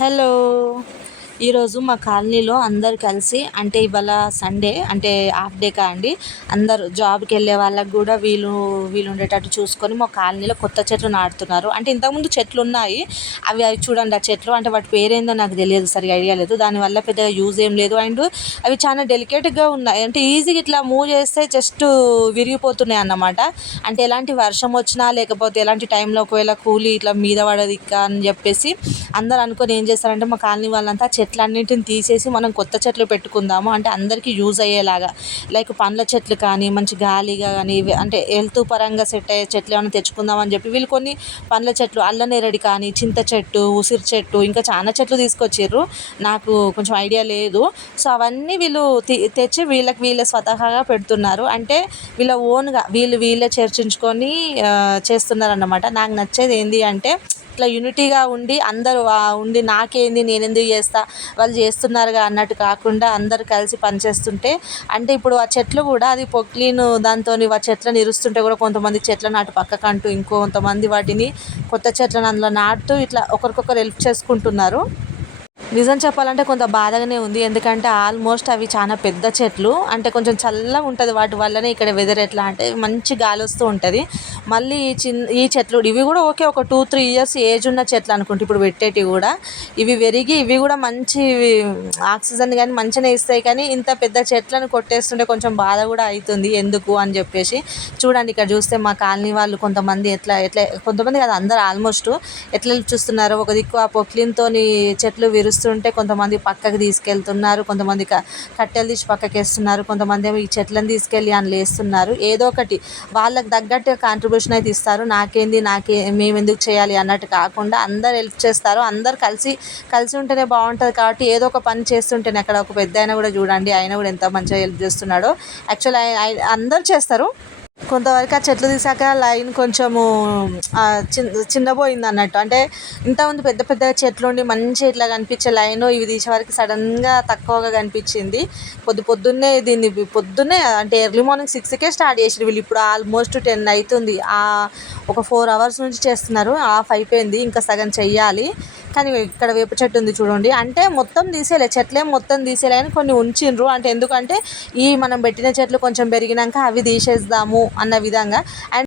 Hello. ఈరోజు మా కాలనీలో అందరు కలిసి అంటే ఇవాళ సండే అంటే హాఫ్ డే అండి. అందరూ జాబ్కి వెళ్ళే వాళ్ళకి కూడా వీలు ఉండేటట్టు చూసుకొని మా కాలనీలో కొత్త చెట్లు నాటుతున్నారు. అంటే ఇంతకుముందు చెట్లు ఉన్నాయి, అవి చూడండి. ఆ చెట్లు అంటే వాటి పేరేందో నాకు తెలియదు, సరిగా ఐడియా లేదు. దానివల్ల పెద్దగా యూజ్ ఏం లేదు. అండ్ అవి చాలా డెలికేట్గా ఉన్నాయి, అంటే ఈజీగా ఇట్లా మూవ్ చేస్తే జస్ట్ విరిగిపోతున్నాయి అన్నమాట. అంటే ఎలాంటి వర్షం వచ్చినా లేకపోతే ఎలాంటి టైంలో ఒకవేళ కూలి ఇట్లా మీద పడది అని చెప్పేసి అందరూ అనుకొని ఏం చేస్తారంటే మా కాలనీ వాళ్ళంతా చెట్లన్నింటిని తీసేసి మనం కొత్త చెట్లు పెట్టుకుందాము, అంటే అందరికీ యూజ్ అయ్యేలాగా. లైక్ పండ్ల చెట్లు కానీ, మంచి గాలిగా కానీ, అంటే హెల్త్ పరంగా సెట్ అయ్యే చెట్లు ఏమైనా తెచ్చుకుందాం అని చెప్పి వీళ్ళు కొన్ని పండ్ల చెట్లు, అల్లనేరేడి కానీ, చింత చెట్టు, ఉసిరి చెట్టు, ఇంకా చాలా చెట్లు తీసుకొచ్చిర్రు. నాకు కొంచెం ఐడియా లేదు. సో అవన్నీ వీళ్ళు తెచ్చి వీళ్ళే స్వతహాగా పెడుతున్నారు. అంటే వీళ్ళ ఓన్గా వీళ్ళే చర్చించుకొని చేస్తున్నారన్నమాట. నాకు నచ్చేది ఏంటి అంటే ఇట్లా యూనిటీగా ఉండి అందరూ ఉండి నాకేంది నేనెందుకు చేస్తా, వాళ్ళు చేస్తున్నారుగా అన్నట్టు కాకుండా అందరు కలిసి పనిచేస్తుంటే, అంటే ఇప్పుడు ఆ చెట్లు కూడా అది పొక్లీన్ దాంతో ఆ చెట్లను ఇరుస్తుంటే కూడా కొంతమంది చెట్లను నాటు పక్కకంటూ ఇంకొంతమంది వాటిని కొత్త చెట్లను అందులో నాటుతూ ఇట్లా ఒకరికొకరు హెల్ప్ చేసుకుంటున్నారు. నిజం చెప్పాలంటే కొంత బాధగానే ఉంది, ఎందుకంటే ఆల్మోస్ట్ అవి చాలా పెద్ద చెట్లు. అంటే కొంచెం చల్లగా ఉంటుంది, వాటి వల్లనే ఇక్కడ వెదర్ ఎట్లా అంటే మంచి గాలి వస్తూ ఉంటుంది. మళ్ళీ ఈ చెట్లు ఇవి కూడా ఓకే, ఒక 2-3 ఇయర్స్ ఏజ్ ఉన్న చెట్లు అనుకుంటే ఇప్పుడు పెట్టేటివి కూడా. ఇవి కూడా మంచి ఆక్సిజన్ కానీ మంచిగానే ఇస్తాయి, కానీ ఇంత పెద్ద చెట్లను కొట్టేస్తుంటే కొంచెం బాధ కూడా అవుతుంది ఎందుకు అని చెప్పేసి. చూడండి, ఇక్కడ చూస్తే మా కాలనీ వాళ్ళు కొంతమంది ఎట్లా కొంతమంది కాదు, అందరూ ఆల్మోస్ట్ ఎట్లా చూస్తున్నారు. ఒక దిక్కు ఆ పొక్లిన్తోని చెట్లు విరుస్తుంటే కొంతమంది పక్కకి తీసుకెళ్తున్నారు, కొంతమంది కట్టెలు తీసి పక్కకి వేస్తున్నారు, కొంతమంది ఏమో ఈ చెట్లను తీసుకెళ్ళి అందులో వేస్తున్నారు. ఏదో ఒకటి వాళ్ళకి తగ్గట్టు కాంట్రిబ్యూషన్ అయితే ఇస్తారు. మేము ఎందుకు చేయాలి అన్నట్టు కాకుండా అందరు హెల్ప్ చేస్తారు. అందరు కలిసి ఉంటేనే బాగుంటుంది. కాబట్టి ఏదో ఒక పని చేస్తుంటేనే, అక్కడ ఒక పెద్ద ఆయన కూడా చూడండి, ఆయన కూడా ఎంత మంచిగా హెల్ప్ చేస్తున్నాడో. యాక్చువల్లీ అందరు చేస్తారు. కొంతవరకు ఆ చెట్లు తీసాక లైన్ కొంచెము చిన్నపోయింది అన్నట్టు. అంటే ఇంతకుముందు పెద్ద పెద్ద చెట్లు ఉండి మంచి ఇట్లా కనిపించే లైన్, ఇవి తీసే వరకు సడన్గా తక్కువగా కనిపించింది. పొద్దున్నే అంటే ఎర్లీ మార్నింగ్ 6కే స్టార్ట్ చేసారు వీళ్ళు. ఇప్పుడు ఆల్మోస్ట్ 10 అవుతుంది. ఒక 4 hours నుంచి చేస్తున్నారు. ఆఫ్ అయిపోయింది, ఇంకా సగం చెయ్యాలి. కానీ ఇక్కడ వేప చెట్టు ఉంది చూడండి, అంటే మొత్తం తీసేలే, చెట్లేం మొత్తం తీసేలే కానీ కొన్ని ఉంచిండ్రు. అంటే ఎందుకంటే మనం పెట్టిన చెట్లు కొంచెం పెరిగినాక అవి తీసేద్దాము అన్న విధంగా. అండ్